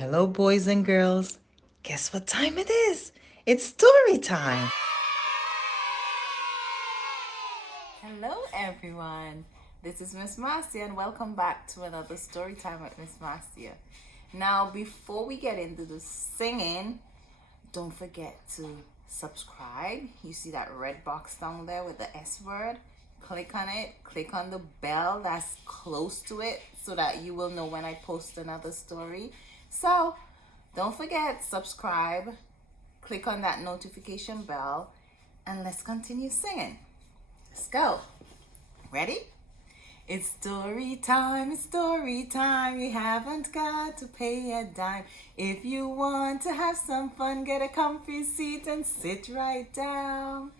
Hello, boys and girls. Guess what time it is? It's story time. Hello, everyone. This is Miss Marcia, and welcome back to another story time with Miss Marcia. Now, before we get into the singing, don't forget to subscribe. You see that red box down there with the S word? Click on it. Click on the bell that's close to it so that you will know when I post another story. So, don't forget, subscribe. Click on that notification bell, and let's continue singing. Let's go. Ready? It's story time, it's story time. You haven't got to pay a dime. If you want to have some fun, get a comfy seat and sit right down.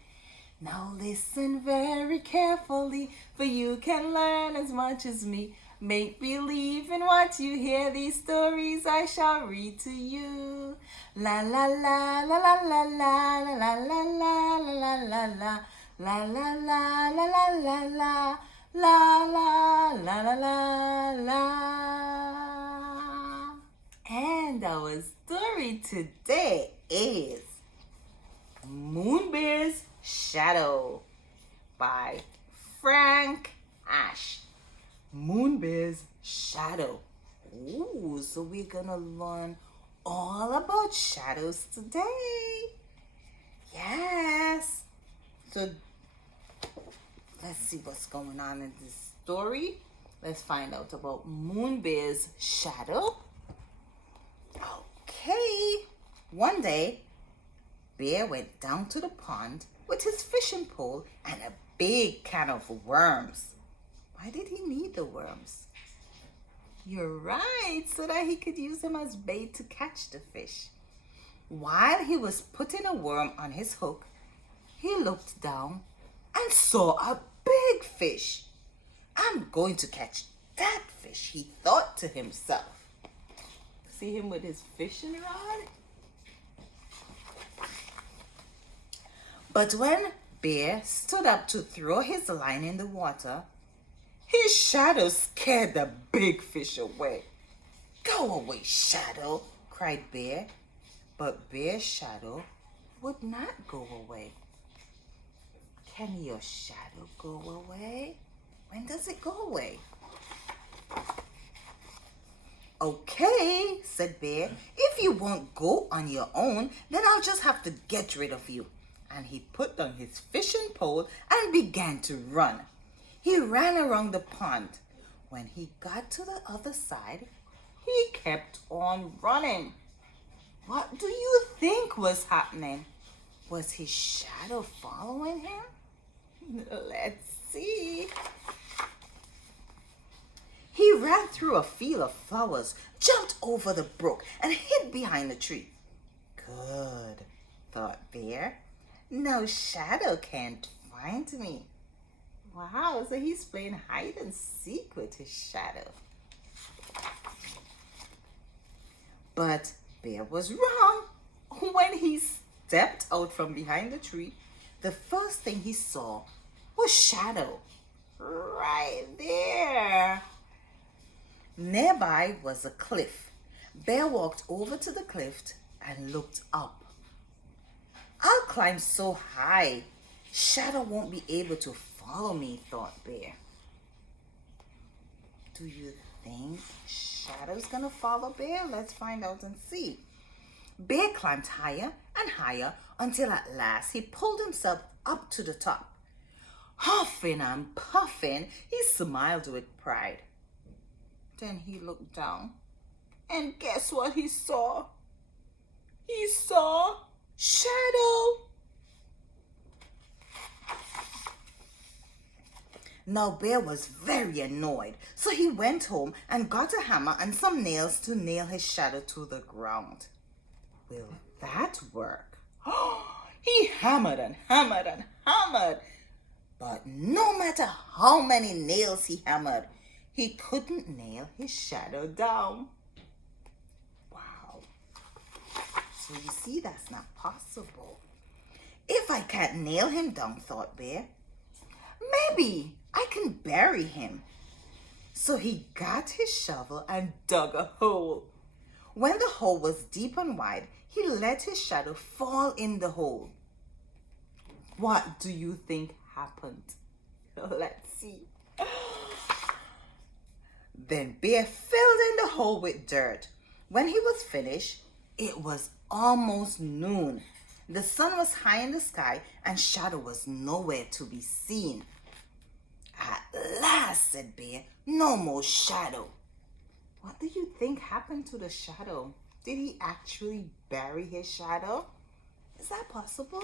Now listen very carefully, for you can learn as much as me. Make believe in what you hear, these stories I shall read to you. La la la la la la la la la la la la la la. La la la la la la la la la la la la la. And our story today is MOONBEAR'S Shadow by Asch. MOONBEAR'S Shadow. Ooh, so we're gonna learn all about shadows today. Yes. So let's see what's going on in this story. Let's find out about MOONBEAR'S shadow. Okay. One day, Bear went down to the pond with his fishing pole and a big can of worms. Why did he need the worms? You're right, so that he could use them as bait to catch the fish. While he was putting a worm on his hook, he looked down and saw a big fish. I'm going to catch that fish, he thought to himself. See him with his fishing rod? But when Bear stood up to throw his line in the water, his shadow scared the big fish away. Go away, shadow, cried Bear. But Bear's shadow would not go away. Can your shadow go away? When does it go away? Okay, said Bear. If you won't go on your own, then I'll just have to get rid of you. And he put down his fishing pole and began to run. He ran around the pond. When he got to the other side, he kept on running. What do you think was happening? Was his shadow following him? Let's see. He ran through a field of flowers, jumped over the brook, and hid behind a tree. Good, thought Bear. No shadow can't find me. Wow, so he's playing hide and seek with his shadow. But Bear was wrong. When he stepped out from behind the tree, the first thing he saw was shadow right there. Nearby was a cliff. Bear walked over to the cliff and looked up. I'll climb so high, shadow won't be able to follow me, thought Bear. Do you think shadow's gonna follow Bear? Let's find out and see. Bear climbed higher and higher until at last he pulled himself up to the top. Huffing and puffing, he smiled with pride. Then he looked down, and guess what he saw? He saw shadow. Now Bear was very annoyed, so he went home and got a hammer and some nails to nail his shadow to the ground. Will that work? He hammered and hammered and hammered, but no matter how many nails he hammered, he couldn't nail his shadow down. Wow. So you see, that's not possible. If I can't nail him down, thought Bear, maybe I can bury him. So he got his shovel and dug a hole. When the hole was deep and wide, he let his shadow fall in the hole. What do you think happened? Let's see. Then Bear filled in the hole with dirt. When he was finished, it was almost noon. The sun was high in the sky and Shadow was nowhere to be seen. At last, said Bear, no more Shadow. What do you think happened to the shadow? Did he actually bury his shadow? Is that possible?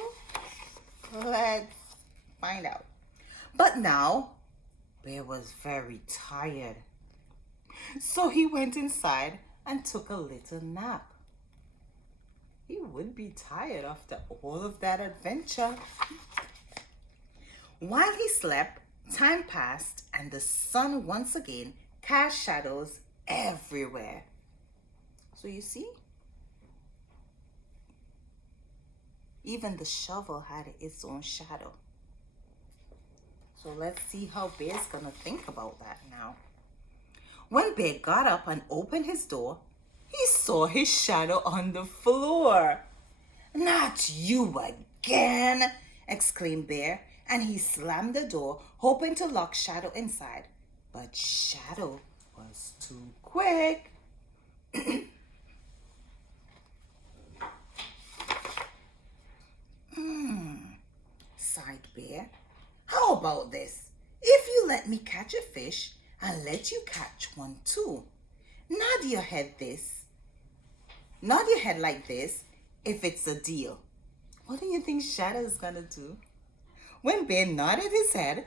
Let's find out. But now, Bear was very tired. So he went inside and took a little nap. He would be tired after all of that adventure. While he slept, time passed and the sun once again cast shadows everywhere. So you see, even the shovel had its own shadow. So let's see how Bear's gonna think about that now. When Bear got up and opened his door, he saw his shadow on the floor. Not you again, exclaimed Bear, and he slammed the door, hoping to lock Shadow inside. But Shadow was too quick. Sighed Bear. How about this? If you let me catch a fish, I'll let you catch one too. Nod your head like this if it's a deal. What do you think Shadow is gonna do? When Bear nodded his head,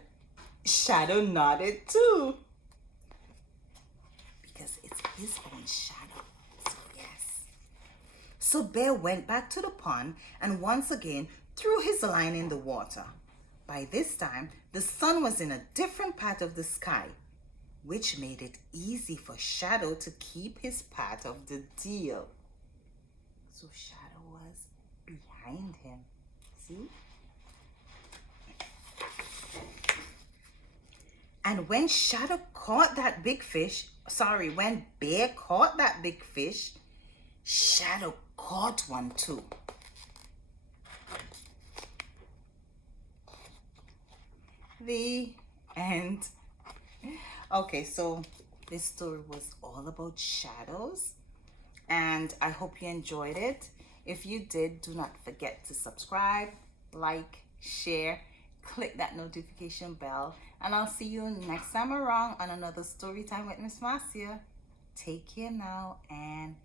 Shadow nodded too. Because it's his own shadow. So yes. So Bear went back to the pond and once again threw his line in the water. By this time, the sun was in a different part of the sky, which made it easy for Shadow to keep his part of the deal. So Shadow was behind him. See? And when Shadow caught that big fish, when Bear caught that big fish, Shadow caught one too. The end. Okay, so this story was all about shadows, and I hope you enjoyed it. If you did, do not forget to subscribe, like, share, click that notification bell, and I'll see you next time around on another story time with Miss Marcia. Take care now and